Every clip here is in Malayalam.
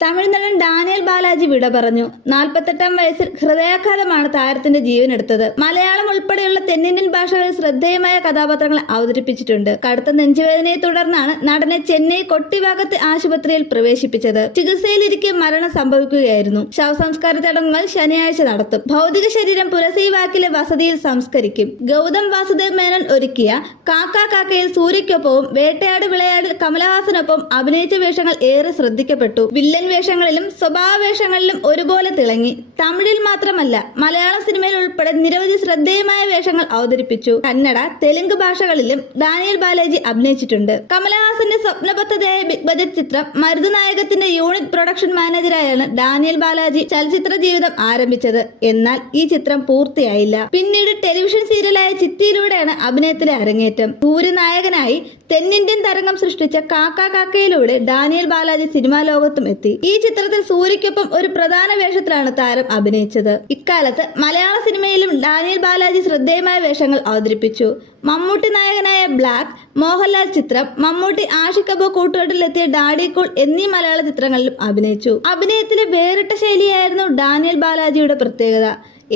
തമിഴ് നടൻ ഡാനിയൽ ബാലാജി വിട പറഞ്ഞു. 48-ാം വയസ്സിൽ ഹൃദയാഘാതമാണ് താരത്തിന്റെ ജീവനെടുത്തത്. മലയാളം ഉൾപ്പെടെയുള്ള തെന്നിന്ത്യൻ ഭാഷകളിൽ ശ്രദ്ധേയമായ കഥാപാത്രങ്ങൾ അവതരിപ്പിച്ചിട്ടുണ്ട്. കടുത്ത നെഞ്ചുവേദനയെ തുടർന്നാണ് നടനെ ചെന്നൈ കൊട്ടിവാകത്തെ ആശുപത്രിയിൽ പ്രവേശിപ്പിച്ചത്. ചികിത്സയിലിരിക്കെ മരണം സംഭവിക്കുകയായിരുന്നു. ശവസംസ്കാര ചടങ്ങുകൾ ശനിയാഴ്ച നടത്തും. ഭൗതിക ശരീരം പുലസീവാക്കിലെ വസതിയിൽ സംസ്കരിക്കും. ഗൗതം വാസുദേവ് മേനോൻ ഒരുക്കിയ കാക്കാ കാക്കയിൽ സൂര്യയ്ക്കൊപ്പവും വേട്ടയാട് വിളയാടിൽ കമലഹാസനൊപ്പം അഭിനയിച്ച വേഷങ്ങൾ ഏറെ ശ്രദ്ധിക്കപ്പെട്ടു. വില്ലൻ വേഷങ്ങളിലും സ്വഭാവ വേഷങ്ങളിലും ഒരുപോലെ തിളങ്ങി. തമിഴിൽ മാത്രമല്ല മലയാളം സിനിമയിൽ ഉൾപ്പെടെ നിരവധി ശ്രദ്ധേയമായ വേഷങ്ങൾ അവതരിപ്പിച്ചു. കന്നഡ, തെലുങ്ക് ഭാഷകളിലും ഡാനിയൽ ബാലാജി അഭിനയിച്ചിട്ടുണ്ട്. കമലഹാസന്റെ സ്വപ്നപദ്ധതിയായ ബിഗ് ബജറ്റ് ചിത്രം മരുതുനായകത്തിന്റെ യൂണിറ്റ് പ്രൊഡക്ഷൻ മാനേജറായാണ് ഡാനിയൽ ബാലാജി ചലച്ചിത്ര ജീവിതം ആരംഭിച്ചത്. എന്നാൽ ഈ ചിത്രം പൂർത്തിയായില്ല. പിന്നീട് ടെലിവിഷൻ സീരിയലായ ചിത്തിയിലൂടെയാണ് അഭിനയത്തിലെ അരങ്ങേറ്റം. സൂര്യനായകനായി തെന്നിന്ത്യൻ തരംഗം സൃഷ്ടിച്ച കാക്കാ കാക്കയിലൂടെ ഡാനിയൽ ബാലാജി സിനിമാ ലോകത്തും എത്തി. ഈ ചിത്രത്തിൽ സൂര്യയ്ക്കൊപ്പം ഒരു പ്രധാന വേഷത്തിലാണ് താരം അഭിനയിച്ചത്. ഇക്കാലത്ത് മലയാള സിനിമയിലും ഡാനിയൽ ബാലാജി ശ്രദ്ധേയമായ വേഷങ്ങൾ അവതരിപ്പിച്ചു. മമ്മൂട്ടി നായകനായ ബ്ലാക്ക്, മോഹൻലാൽ ചിത്രം, മമ്മൂട്ടി ആഷിക് കപൂർ കൂട്ടുകെട്ടിലെത്തിയ ഡാഡി കൂൾ എന്നീ മലയാള ചിത്രങ്ങളിലും അഭിനയിച്ചു. അഭിനയത്തിലെ വേറിട്ട ശൈലിയായിരുന്നു ഡാനിയൽ ബാലാജിയുടെ പ്രത്യേകത.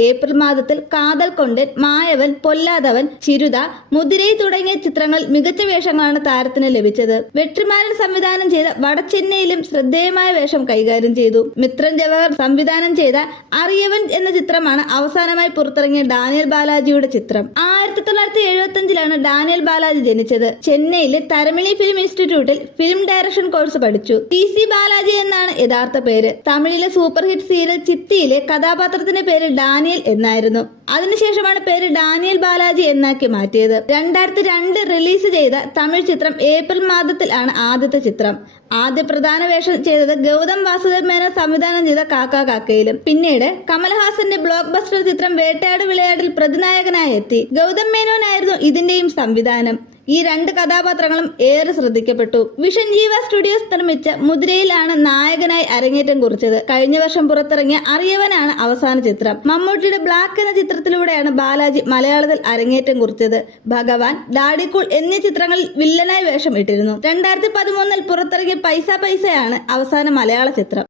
ഏപ്രിൽ മാസത്തിൽ കാതൽ കൊണ്ടൻ, മായവൻ, പൊല്ലാതവൻ, ചിരുത, മുതിരൈ തുടങ്ങിയ ചിത്രങ്ങളിൽ മികച്ച വേഷങ്ങളാണ് താരത്തിന് ലഭിച്ചത്. വെട്രിമാരൻ സംവിധാനം ചെയ്ത വടച്ചെന്നൈയിലും ശ്രദ്ധേയമായ വേഷം കൈകാര്യം ചെയ്തു. മിത്രൻ ജവഹർ സംവിധാനം ചെയ്ത അറിയവൻ എന്ന ചിത്രമാണ് അവസാനമായി പുറത്തിറങ്ങിയ ഡാനിയൽ ബാലാജിയുടെ ചിത്രം. 1975-ലാണ് ഡാനിയൽ ബാലാജി ജനിച്ചത്. ചെന്നൈയിലെ തരമിണി ഫിലിം ഇൻസ്റ്റിറ്റ്യൂട്ടിൽ ഫിലിം ഡയറക്ഷൻ കോഴ്സ് പഠിച്ചു. TC ബാലാജി എന്നാണ് യഥാർത്ഥ പേര്. തമിഴിലെ സൂപ്പർ ഹിറ്റ് സീരിയൽ ചിത്തിയിലെ കഥാപാത്രത്തിന്റെ പേര് ഡാനിയൽ എന്നായിരുന്നു. അതിനുശേഷമാണ് പേര് ഡാനിയൽ ബാലാജി എന്നാക്കി മാറ്റിയത്. 2002 റിലീസ് ചെയ്ത തമിഴ് ചിത്രം ഏപ്രിൽ മാസത്തിൽ ആണ് ആദ്യത്തെ ചിത്രം. ആദ്യ പ്രധാന വേഷം ചെയ്തത് ഗൗതം വാസുദേവ് മേനോൻ സംവിധാനം ചെയ്ത കാക്കാ കാക്കയിലും. പിന്നീട് കമൽഹാസന്റെ ബ്ലോക്ക് ബസ്റ്റർ ചിത്രം വേട്ടയാട് വിളയാടിൽ പ്രതിനായകനായി എത്തി. ഗൗതം മേനോനായിരുന്നു ഇതിന്റെയും സംവിധാനം. ഈ രണ്ട് കഥാപാത്രങ്ങളും ഏറെ ശ്രദ്ധിക്കപ്പെട്ടു. വിഷൻ ജീവ സ്റ്റുഡിയോസ് നിർമ്മിച്ച മുതിരയിലാണ് നായകനായി അരങ്ങേറ്റം കുറിച്ചത്. കഴിഞ്ഞ വർഷം പുറത്തിറങ്ങിയ അറിയവനാണ് അവസാന ചിത്രം. മമ്മൂട്ടിയുടെ ബ്ലാക്ക് എന്ന ചിത്രത്തിലൂടെയാണ് ബാലാജി മലയാളത്തിൽ അരങ്ങേറ്റം കുറിച്ചത്. ഭഗവാൻ, ഡാഡി കൂൾ എന്നീ ചിത്രങ്ങളിൽ വില്ലനായി വേഷം ഇട്ടിരുന്നു. 2013-ൽ പുറത്തിറങ്ങിയ പൈസ പൈസയാണ് അവസാന മലയാള ചിത്രം.